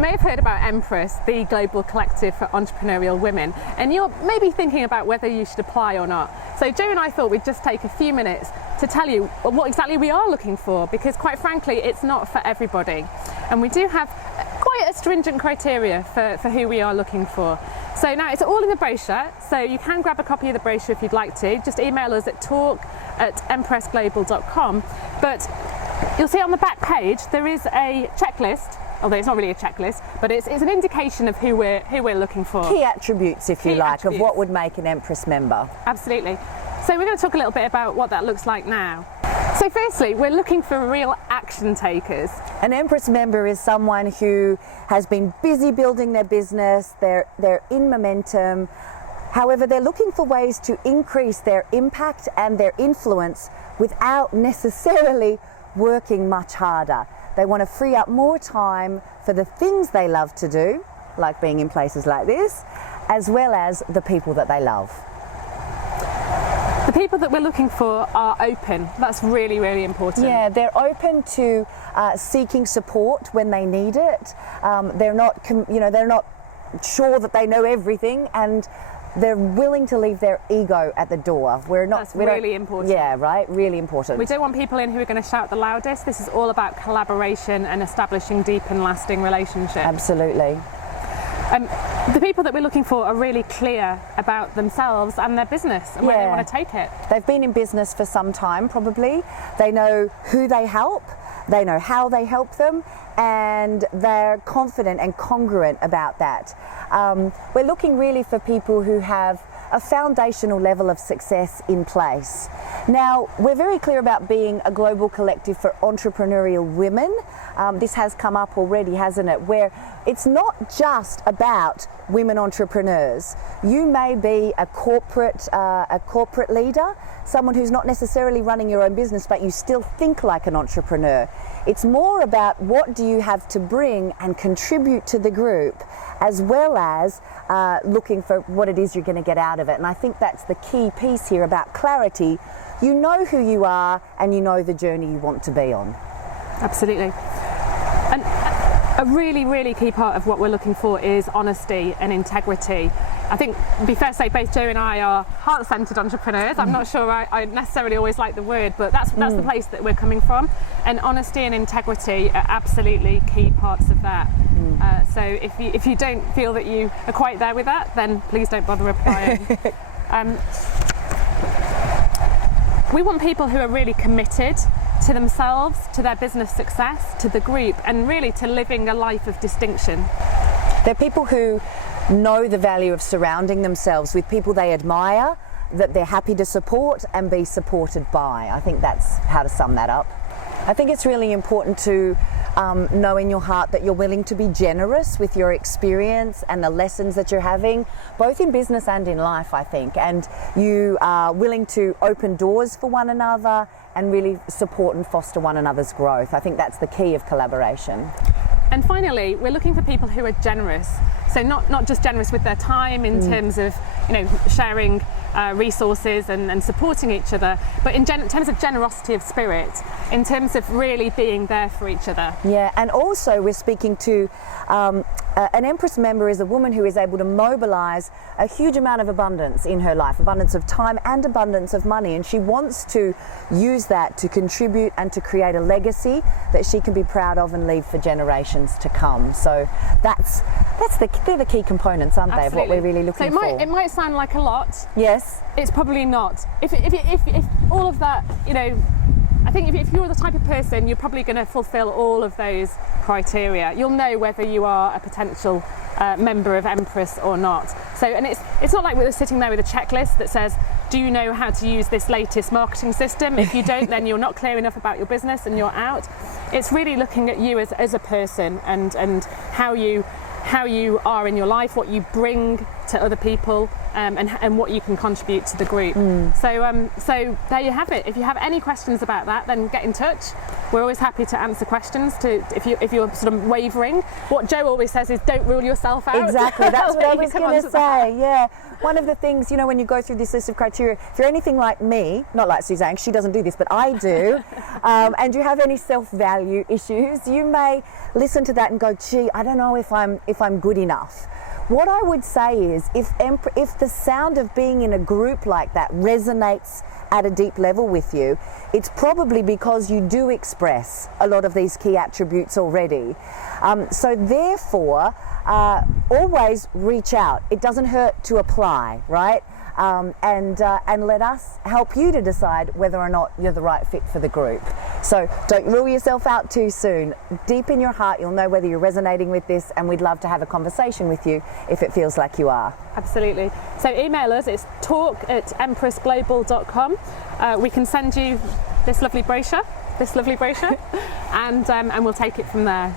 You may have heard about Empress, the global collective for entrepreneurial women, and you're maybe thinking about whether you should apply or not. So Jo and I thought we'd just take a few minutes to tell you what exactly we are looking for, because quite frankly it's not for everybody, and we do have quite a stringent criteria for who we are looking for. So now it's all in the brochure, so you can grab a copy of the brochure if you'd like to. Just email us at talk@empressglobal.com. But you'll see on the back page there is a checklist, although it's not really a checklist, but it's an indication of who we're looking for. Key attributes, if you like, of what would make an Empress member. Absolutely. So we're going to talk a little bit about what that looks like now. So firstly, we're looking for real action takers. An Empress member is someone who has been busy building their business, they're in momentum. However, they're looking for ways to increase their impact and their influence without necessarily working much harder. They want to free up more time for the things they love to do, like being in places like this, as well as the people that they love. The people that we're looking for are open. That's really, really important. Yeah, they're open to seeking support when they need it. They're not, they're not sure that they know everything, and they're willing to leave their ego at the door. That's really important. Yeah, right, really important. We don't want people in who are going to shout the loudest. This is all about collaboration and establishing deep and lasting relationships. Absolutely. The people that we're looking for are really clear about themselves and their business and where they want to take it. They've been in business for some time, probably. They know who they help, they know how they help them, and they're confident and congruent about that. We're looking really for people who have a foundational level of success in place. Now, we're very clear about being a global collective for entrepreneurial women. This has come up already, hasn't it? Where it's not just about women entrepreneurs. You may be a corporate leader, someone who's not necessarily running your own business, but you still think like an entrepreneur. It's more about what do you have to bring and contribute to the group, as well as looking for what it is you're going to get out of it. And I think that's the key piece here about clarity. You know who you are and you know the journey you want to be on. Absolutely. And a really, really key part of what we're looking for is honesty and integrity. I think it'd be fair to say both Jo and I are heart-centered entrepreneurs. I'm not sure I necessarily always like the word, but that's the place that we're coming from. And honesty and integrity are absolutely key parts of that. So if you don't feel that you are quite there with that, then please don't bother applying. We want people who are really committed to themselves, to their business success, to the group, and really to living a life of distinction. They're people who know the value of surrounding themselves with people they admire, that they're happy to support and be supported by. I think that's how to sum that up. I think it's really important to know in your heart that you're willing to be generous with your experience and the lessons that you're having, both in business and in life, I think. And you are willing to open doors for one another and really support and foster one another's growth. I think that's the key of collaboration. And finally, we're looking for people who are generous. So not just generous with their time in terms of sharing resources and supporting each other, but in terms of generosity of spirit, in terms of really being there for each other. Yeah, and also we're speaking to an Empress member is a woman who is able to mobilize a huge amount of abundance in her life, abundance of time and abundance of money, and she wants to use that to contribute and to create a legacy that she can be proud of and leave for generations to come. So they're the key components, aren't they, of what we're really looking for? It might sound like a lot. Yes. It's probably not. If all of that, I think if you're the type of person, you're probably going to fulfill all of those criteria. You'll know whether you are a potential member of Empress or not. So, and it's not like we're sitting there with a checklist that says, do you know how to use this latest marketing system? If you don't, then you're not clear enough about your business and you're out. It's really looking at you as a person and how you are in your life, what you bring to other people, and what you can contribute to the group. So there you have it. If you have any questions about that, then get in touch. We're always happy to answer questions. If you're sort of wavering, what Joe always says is don't rule yourself out. Exactly, that's what I was going to say. Yeah, one of the things, you know, when you go through this list of criteria, if you're anything like me, not like Suzanne, she doesn't do this, but I do, and you have any self-value issues, you may listen to that and go, gee, I don't know if I'm good enough. What I would say is, if the sound of being in a group like that resonates at a deep level with you, it's probably because you do express a lot of these key attributes already. So therefore, always reach out. It doesn't hurt to apply, right? And let us help you to decide whether or not you're the right fit for the group. So don't rule yourself out too soon. Deep in your heart, you'll know whether you're resonating with this, and we'd love to have a conversation with you if it feels like you are. Absolutely. So email us, it's talk@empressglobal.com. We can send you this lovely brochure, and we'll take it from there.